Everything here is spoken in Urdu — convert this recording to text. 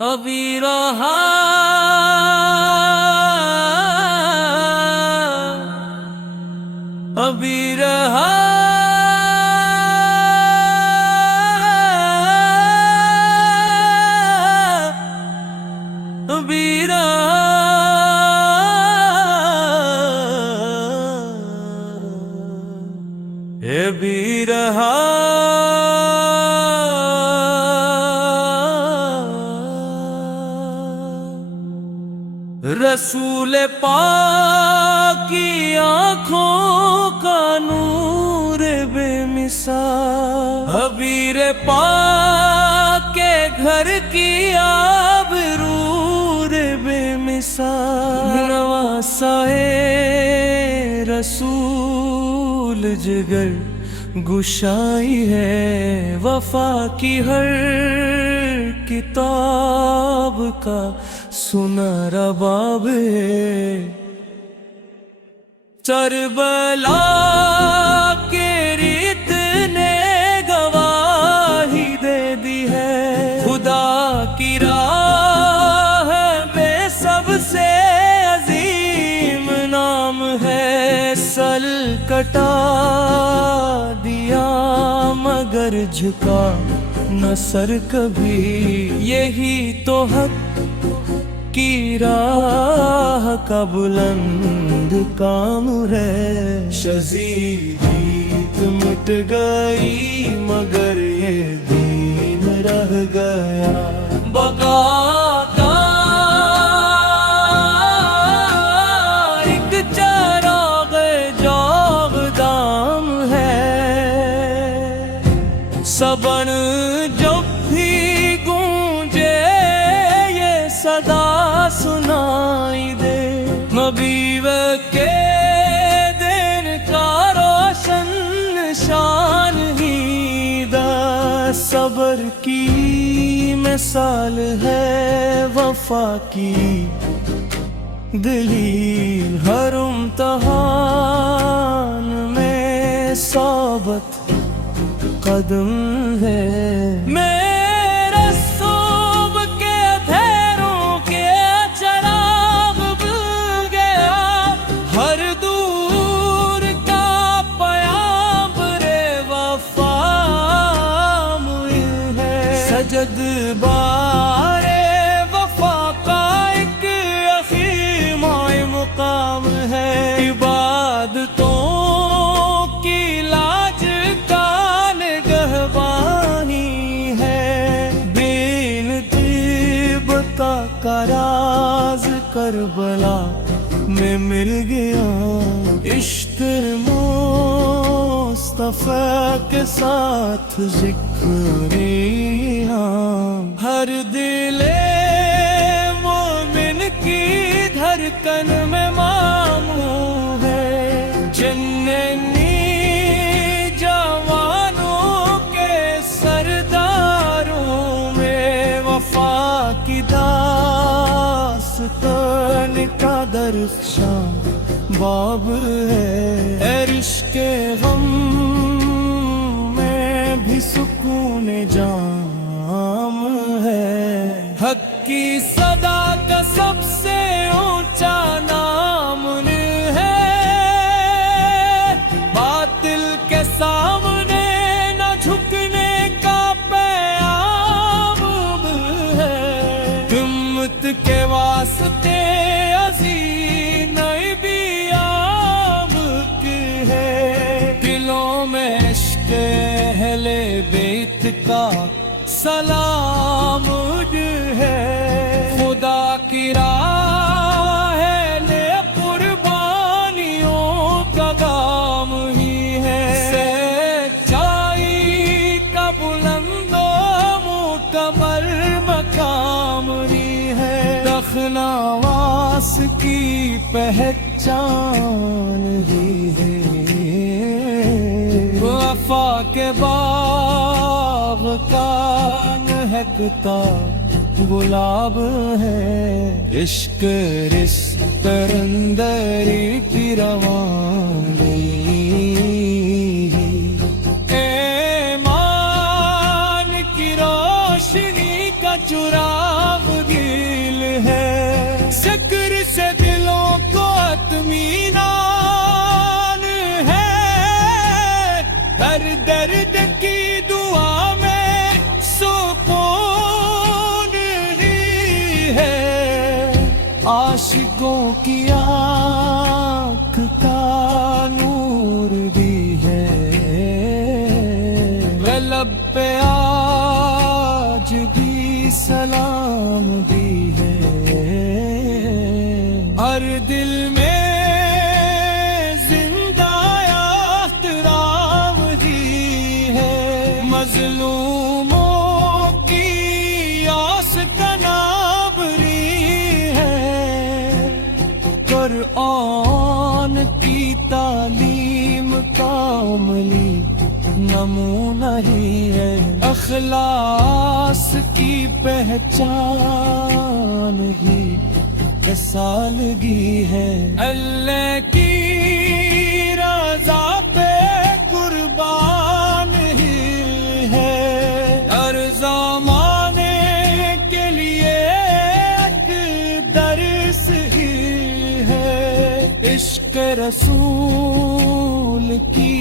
ابھی رہا ابھی رہا ابھی رہا ابھی رہا رسول پاک کی آنکھوں کا نور بے مثال، حبیر پاک کے گھر کی آبرو بے مثال، نواسائے رسول جگر گشائی ہے وفا کی ہر کتاب کا سنہرا باب ہے، کربلا کے ریت نے گواہی دے دی ہے، خدا کی راہ میں سب سے عظیم نام ہے، سل کٹا دیا مگر جھکا نہ سر کبھی، یہی تو حق کی راہ کا بلند کام ہے، شزیدیت مٹ گئی مگر یہ دین رہ گیا، بقا کا ایک چراغ جاودان ہے، سبن جب بھی گونجے یہ صدا سنائی دے، نبی کے دن کا روشن نشان ہی دا، صبر کی مثال ہے وفا کی دلیل، ہر امتحان میں ثابت قدم ہے، میرے صوب کے اندھیروں کے چراغ بل گیا، ہر دور کا پیام رے وفا مل ہے، سجد بارے وفا کا ایک عظیم مقام ہے، عبادتوں کی لاج کا نگہبانی ہے، بینتی بتا کا راز کربلا میں مل گیا، عشق مصطفیٰ کے ساتھ ذکر یہاں، ہر دل مومن کی دھڑکن میں ماموں ہے، جننی جوانوں کے سرداروں میں وفا کی داستان کا درخشاں باب ہے، اے عشق غم میں بھی سکون جام ہے، حق کی صدا کا سب سے اونچا نام ہے، باطل کے سامنے نہ جھکنے کا پیام ہے، ہمت کے واسطے عظیم بھی آبک ہے، دلوں میں عشق اہل بیت کا سلام ہے، خدا کی راہ ہے لے قربانیوں کا کام ہی ہے، سچائی کا بلند و مکمل مقام ہی ہے، دخناواس کی پہچان ہی ہے، وفا کے باغ کا مہکتا گلاب ہے، عشق رس ترندری کی روانی، اے کا عملی نمونہ ہی ہے، اخلاص کی پہچان ہی سالگی ہے، اللہ کی رضا پہ قربان ہی ہے، ہر زمانے کے لیے ایک درس ہی ہے، عشق رسول کی